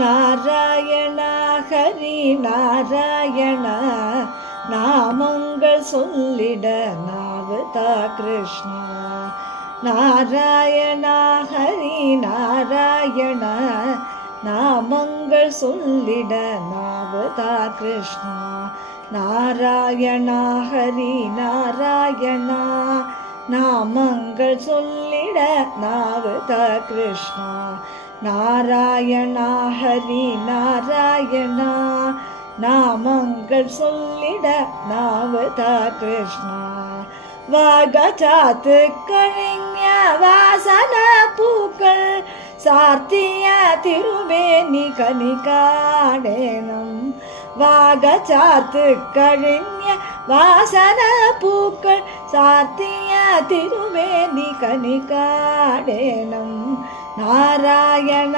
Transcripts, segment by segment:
நாராயண ஹரி நாராயண நாமங்கள் சொல்லிட நாவுதா கிருஷ்ணா. நாராயண ஹரி நாராயண நாமங்கள் சொல்லிட நாவுதா கிருஷ்ணா. நாராயண ஹரி நாராயண நாமங்கள் சொல்லிட நாவுதா கிருஷ்ணா. நாராயண ஹரி நாராயண நாமங்கள் சொல்லிட நாவுதா கிருஷ்ணா. வாகச்சாத்து கழிஞ வாசன பூக்கள் சார்த்திய திருமேனி கனிகாடேனம். வாகச்சாத்து கழிஞ வாசன பூக்கள் சார்த்திய திருமேனி கனிகாடேனம். நாராயண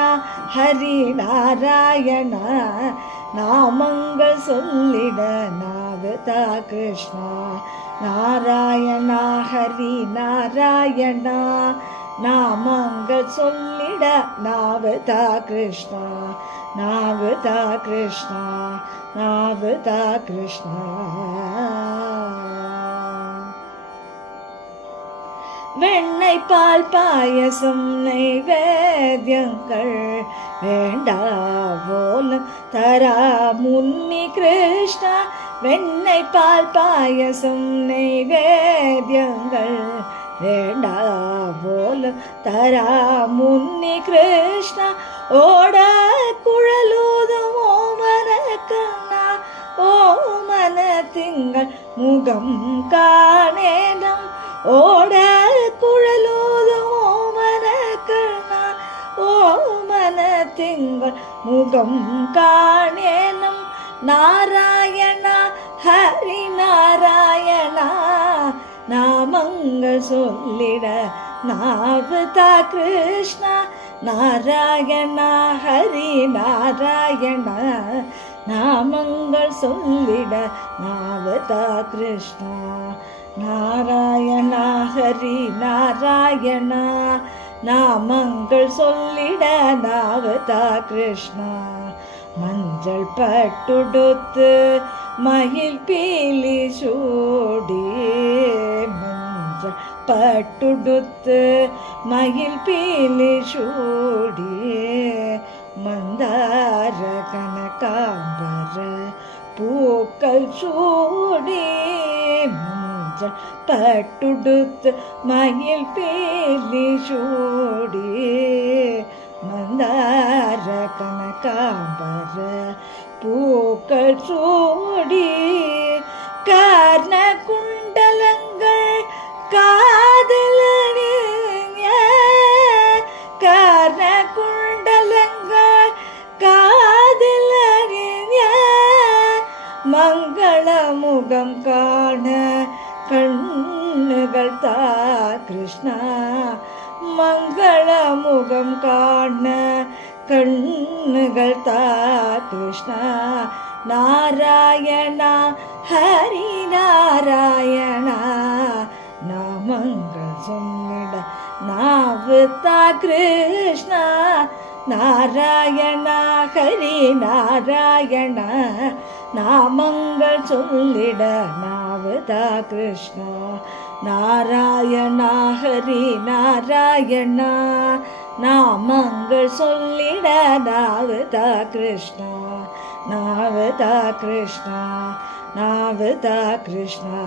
ஹரி நாராயண நாமங்கள் சொல்லிட நாவுதா கிருஷ்ணா. நாராயண ஹரி நாராயண நாமங்கள் சொல்லிட நாவுதா கிருஷ்ணா. நாவுதா கிருஷ்ணா நாவுதா கிருஷ்ணா. வெண்ணெய் பால் பாயசம் நைவேத்தியங்கள் வேண்டா போலும் தரா முன்னி கிருஷ்ணா. வெண்ணெய் பால் பாயசம் நைவேத்தியங்கள் வேண்டா போலும் தரா முன்னி கிருஷ்ணா. ஓட குழலூதும் ஓமன கண்ணா ஓமன திங்கள் முகம் காணேனம். ஓட குழலூதும் ஓமன கண்ணா ஓமன திங்கள் முகம் காணேனம். நாராயண ஹரி நாராயண நாமங்கள் சொல்லிட நாவுதா கிருஷ்ணா. நாராயண ஹரி நாராயண நாமங்கள் சொல்லிட நாவுதா கிருஷ்ணா. நாராயண ஹரி நாராயண நாமங்கள் சொல்லிட நாவுதா கிருஷ்ணா. மஞ்சள் பட்டுடுத்து மயில் பீலி சூடி. மஞ்சள் பட்டுடுத்து மயில் பீலி சூடி. மந்தார கனகாம்பர பூக்கள் சூடி. மஞ்சள் பட்டுடுத்து மயில் பீலி சூடி. மந்தார கனகாம்பர பூக்கள் சூடி. கார்ண குண்டலங்கள் காதல் அணிய. கார்ண குண்டலங்கள் காதல் அணிய. மங்கள முகம் காண கண்ணுகள் தா கிருஷ்ணா. மங்கள முகம் காண கண்ணுகள் தா கிருஷ்ணா. நாராயண ஹரி நாராயண நாமங்கள் சொல்லிட நாவுதா கிருஷ்ணா. நாராயண ஹரி நாராயண நாமங்கள் சொல்லிட நாவுதா கிருஷ்ணா. நாராயண ஹரி நாராயண நாமங்கள் சொல்லிட நாவுதா கிருஷ்ணா. நாவுதா கிருஷ்ணா நாவுதா கிருஷ்ணா.